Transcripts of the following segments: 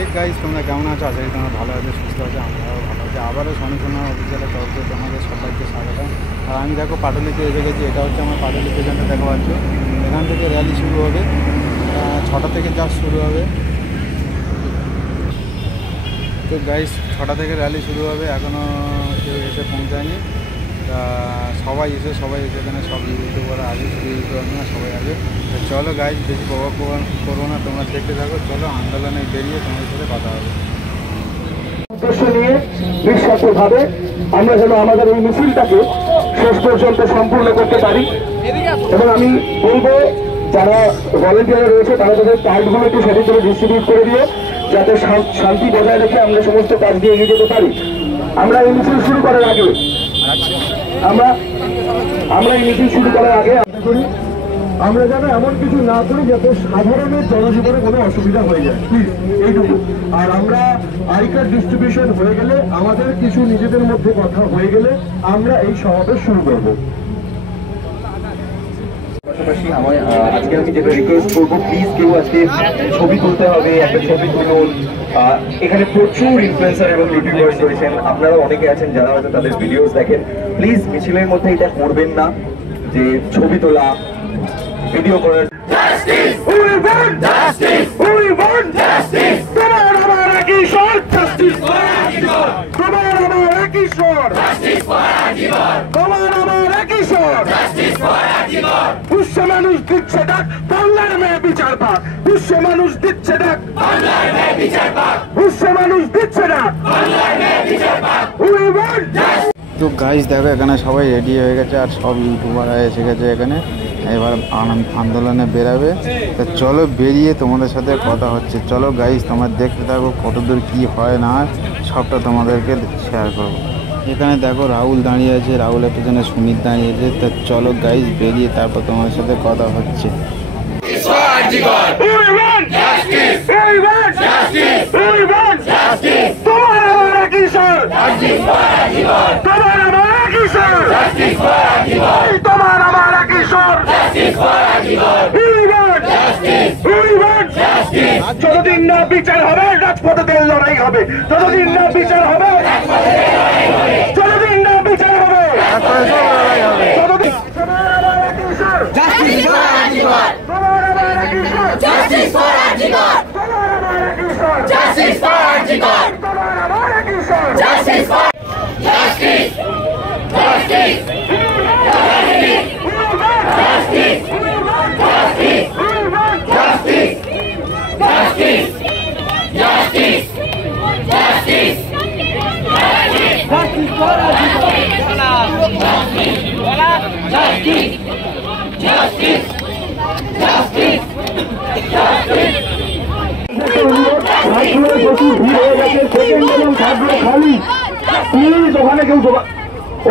এই গাইজ তোমরা কেমন আছো? আশা করি তোমরা ভালো আছো, সুস্থ আছো, আমরাও ভালো আছি। আবারও শনিসোনা অফিসিয়ালের তরফ থেকে তোমাদের সবাইকে স্বাগতম। আর আমি দেখো পাটুলিতে এসে গেছি। এটা হচ্ছে আমার পাটুলি পেছনটা দেখো পাচ্ছ। এখান থেকে র্যালি শুরু হবে, 6টা থেকে জাস্ট শুরু হবে। তো গাইজ 6টা থেকে র্যালি শুরু হবে, এখনও কেউ এসে পৌঁছায়নি। তা সবাই এসে এখানে সব ইউটিউবাররা আগে, শুধু ইউটিউবার না সবাই আগে। তো চলো গাইজ, বেশি প্রভাব করবো না, তোমরা দেখতে থাকো। চলো আন্দোলনে বেরিয়ে তোমাদের সাথে কথা হবে। উদ্দেশ্য নিয়ে নিঃস্বার্থভাবে আমরা যেন আমাদের এই মিছিলটাকে শেষ পর্যন্ত সম্পূর্ণ করতে পারি। এবং আমি বলবো যারা ভলেন্টিয়ার রয়েছে তারা তাদের কার্ডগুলো একটু সঠিক করে ডিস্ট্রিবিউট করে দিয়ে যাতে শান্তি বজায় রেখে আমরা সমস্ত কাজ দিয়ে এগিয়ে যেতে পারি। আমরা এই মিছিল শুরু করার আগে আশা করি আমরা যেন এমন কিছু না করি যাতে সাধারণের জনজীবনে কোনো অসুবিধা হয়ে যায়, প্লিজ এইটুকু। আর আমরা আই কার্ড ডিস্ট্রিবিউশন হয়ে গেলে, আমাদের কিছু নিজেদের মধ্যে কথা হয়ে গেলে আমরা এই সমাবেশ শুরু করব। পাশাপাশি আজকে আমি যেটা রিকোয়েস্ট করবো, প্লিজ কেউ আজকে ছবি তুলতে হবে, একটা ছবি তুলুন। এখানে প্রচুর ইনফ্লুয়েন্সার এবং ইউটিউবার্স রয়েছেন, আপনারা অনেকে আছেন যারা হয়তো তাদের ভিডিওস দেখেন। প্লিজ মিছিলের মধ্যে এটা করবেন না যে ছবি তোলা, ভিডিও করার। বিশ্ব মানুষ দিচ্ছে ডাক, বাংলার মেয়ে বিচার পাক। বিশ্ব মানুষ দিচ্ছে ডাক, বাংলার মেয়ে বিচার পাক। বিশ্ব মানুষ দিচ্ছে ডাক, বাংলার মেয়ে বিচার পাক। তো গাইজ দেখো এখানে সবাই রেডি হয়ে গেছে, আর সব ইউটিউবাররা এসে গেছে এখানে। এবার আন্দোলনে বেরাবে। তো চলো বেরিয়ে তোমাদের সাথে কথা হচ্ছে। চলো গাইজ তোমরা দেখতে থাকো কতদূর কী হয় না হয়, সবটা তোমাদেরকে শেয়ার করবো। এখানে দেখো রাহুল দাঁড়িয়ে আছে, রাহুলের পেছনে সুমিত দাঁড়িয়ে আছে। তো চলো গাইজ বেরিয়ে তারপর তোমাদের সাথে কথা হচ্ছে। যতদিন না বিচার হবে রাজপথে লড়াই হবে, যতদিন না বিচার হবে, যতদিন না বিচার হবে,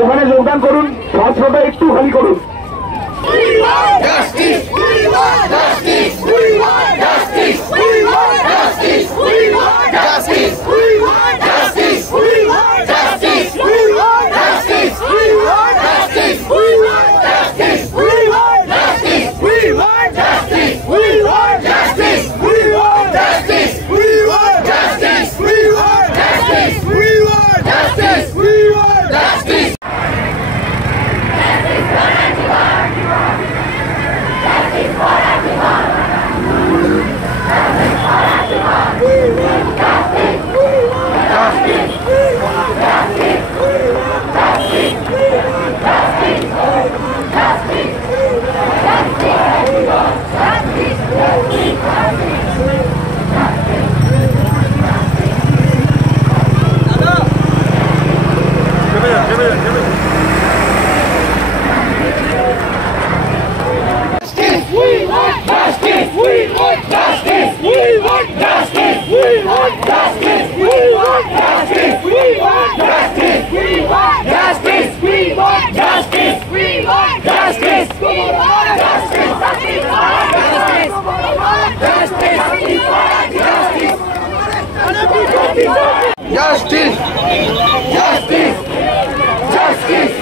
ওখানে যোগদান করুন, ফার্স্ট রোটা একটু খালি করুন। Justice! Justice! Justice! Justice!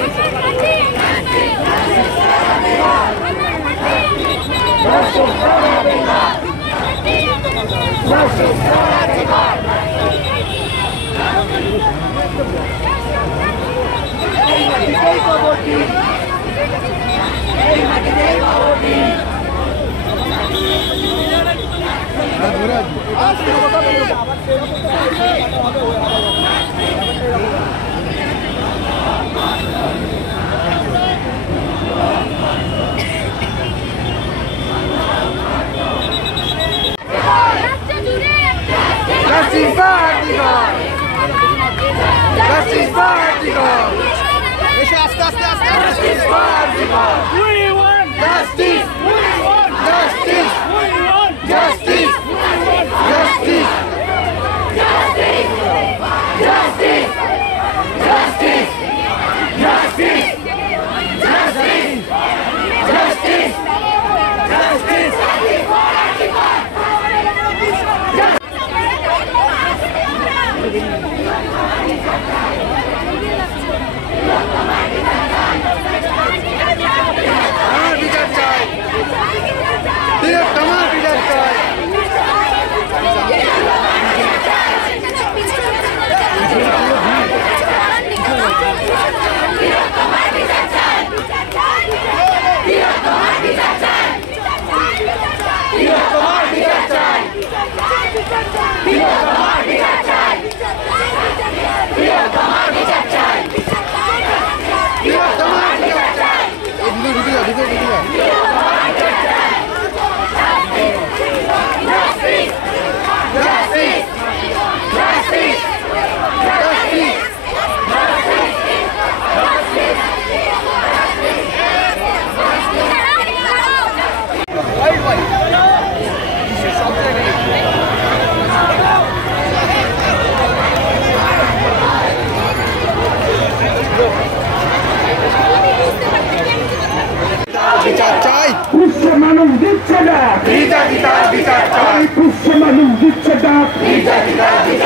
মানুষ দিচ্ছে না বিশ্ব মানুষ দিচ্ছে না বিশ্ব মানুষ দিচ্ছে না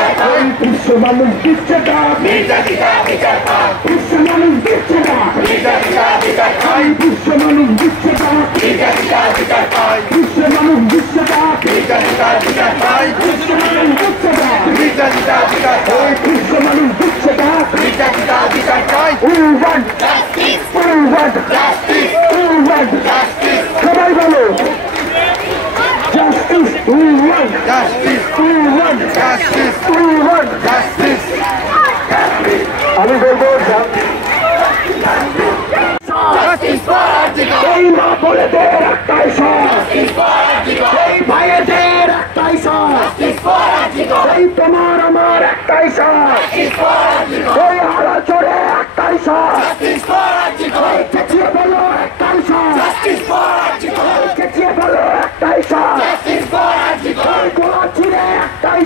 বিশ্ব মানুষ দিচ্ছে না বিশ্ব মানুষ দিচ্ছে না বিশ্ব মানুষ দিচ্ছে না বিশ্ব মানুষ দিচ্ছে না বিশ্ব মানুষ দিচ্ছে না সবাই বলো জাস্টিস উই ওয়ান্ট জাস্টিস আমি বলবো এই মা বলেদের একটাই এই ভাইয়েদের একটাই এই তোমার আমার একটাই ওই হারা চড়ে একটাই চেঁচিয়ে বলো একটাই চেঁচিয়ে বলো একটাই গোলা ছিঁড়ে একটাই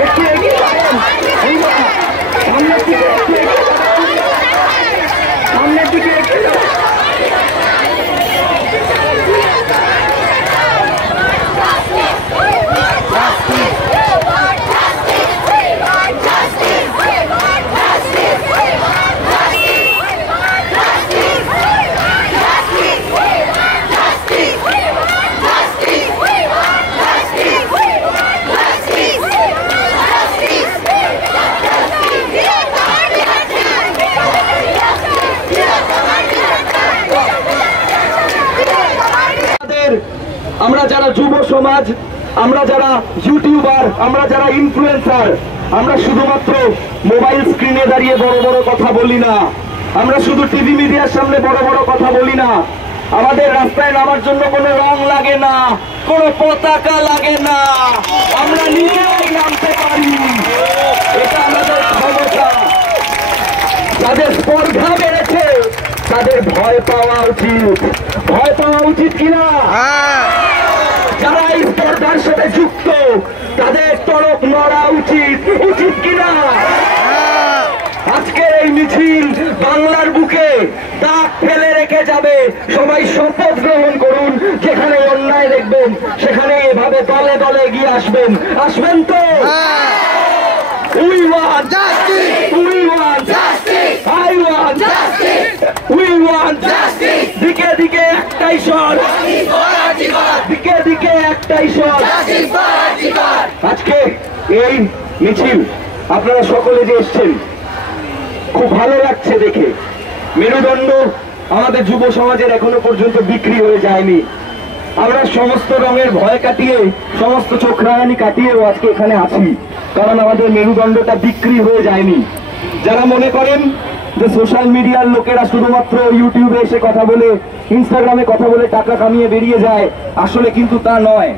একটু এগিয়ে যাবেন সামনের দিকে একটু এগিয়ে যাবেন সামনের দিকে এগিয়ে যাবেন আমরা যারা যুব সমাজ, আমরা যারা ইউটিউবার, আমরা যারা ইনফ্লুয়েন্সার, আমরা শুধুমাত্র মোবাইল স্ক্রিনে দাঁড়িয়ে বড় বড় কথা বলি না, আমরা শুধু টিভি মিডিয়ার সামনে বড় বড় কথা বলি না। আমাদের রাস্তায় নামার জন্য কোনো রং লাগে না, কোনো পতাকা লাগে না, আমরা নিজেরাই নামতে পারি। এটা আমাদের ক্ষমতা। যাদের স্পর্ধা বেড়েছে তাদের ভয় পাওয়া উচিত। ভয় পাওয়া উচিত কিনা? যারা এই স্পর্ধার সাথে যুক্ত তাদের তরফ নড়া উচিত, উচিত কিনা? আজকের এই মিছিল বাংলার বুকে দাগ ফেলে রেখে যাবে। সবাই শপথ গ্রহণ করুন, যেখানে অন্যায় দেখবেন সেখানে এভাবে দলে দলে এগিয়ে আসবেন। আসবেন তো? We want justice. We want justice. I want justice. We want justice. দিকে দিকে একটাই স্বর, দিকে দিকে একটাই স্বর। আজকে এই মিছিল আপনারা সকলে যে এসছেন, খুব ভালো লাগছে দেখে। মেরুদণ্ড আমাদের যুব সমাজের এখনো পর্যন্ত বিক্রি হয়ে যায়নি। আমরা সমস্ত রঙের ভয় কাটিয়ে, সমস্ত চোখ রাঙানি কাটিয়েও আজকে এখানে আছি, কারণ আমাদের মেরুদণ্ডটা বিক্রি হয়ে যায়নি। যারা মনে করেন যে সোশ্যাল মিডিয়ার লোকেরা শুধুমাত্র ইউটিউবে এসে কথা বলে, ইনস্টাগ্রামে কথা বলে টাকা কামিয়ে বেরিয়ে যায়, আসলে কিন্তু তা নয়।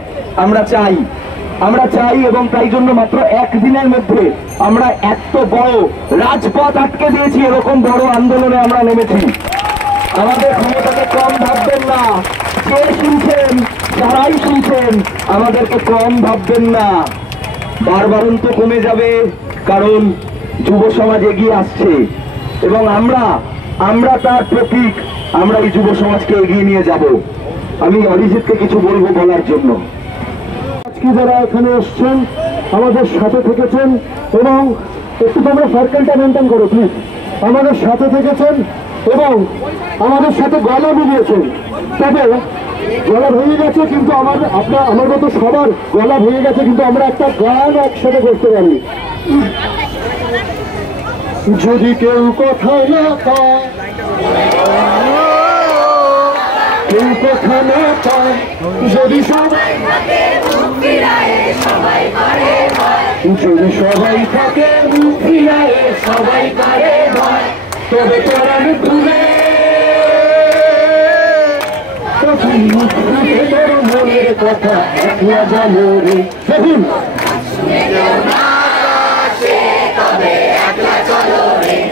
আমরা চাই এবং তাই জন্য মাত্র একদিনের মধ্যে আমরা এত বড় রাজপথ আটকে দিয়েছি। এরকম বড় আন্দোলনে আমরা নেমেছি। আমাদের ক্ষমতাকে কম ভাববেন না। কে শুনছেন, যারাই শুনছেন, আমাদেরকে কম ভাববেন না। বারবারন্ত কমে যাবে, কারণ যুব সমাজ এগিয়ে আসছে এবং আমরা তার প্রতীক। আমরা এই যুব সমাজকে এগিয়ে নিয়ে যাব। আমি অরিজিৎকে কিছু বলবো বলার জন্য। আজকে যারা এখানে এসছেন, আমাদের সাথে থেকেছেন এবং একটু তোমরা সার্কেলটা মেনটেন করো প্লিজ। আমাদের সাথে থেকেছেন এবং আমাদের সাথে গলা মিলিয়েছেন। তবে গলা ভেঙে গেছে, কিন্তু আমার মতো সবার গলা ভেঙে গেছে, কিন্তু আমরা একটা গান একসাথে করতে পারি। যদি কেউ কথা না পায়, কেউ কথা না পায়, যদি সবাই থাকে মুখ ফিরায়, সবাই করে ভয়, যদি সবাই থাকে মুখ ফিরায়, সবাই করে ভয়, তবে পরাণ তুলে তখন মুখ ফুটে তোর মনের কথা একলা জানো রে। দেখুন,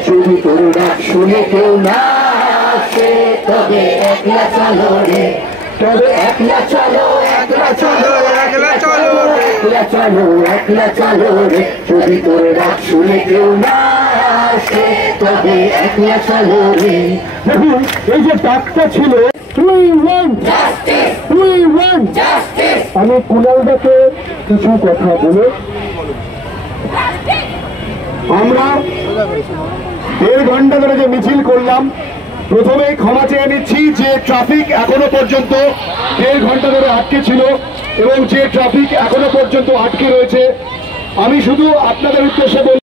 যদি তোর ডাক শুনে কেউ না আসে, তবে একলা চলো রে, তবে একলা চলো, একলা চলো, একলা চলো, একলা চলো, একলা চলো রে। যদি তোর ডাক শুনে কেউ না আসে, তবে একলা চলো রে। দেখুন, এই যে ডাকটা ছিল, we want justice, we want justice। আমি কুণালদাকে কিছু কথা বলে, আমরা 1.5 ঘন্টা ধরে যে মিছিল করলাম, প্রথমেই ক্ষমা চেয়ে নিচ্ছি যে ট্রাফিক এখনো পর্যন্ত 1.5 ঘন্টা ধরে আটকে ছিল এবং যে ট্রাফিক এখনো পর্যন্ত আটকে রয়েছে। আমি শুধু আপনাদের উদ্দেশ্যে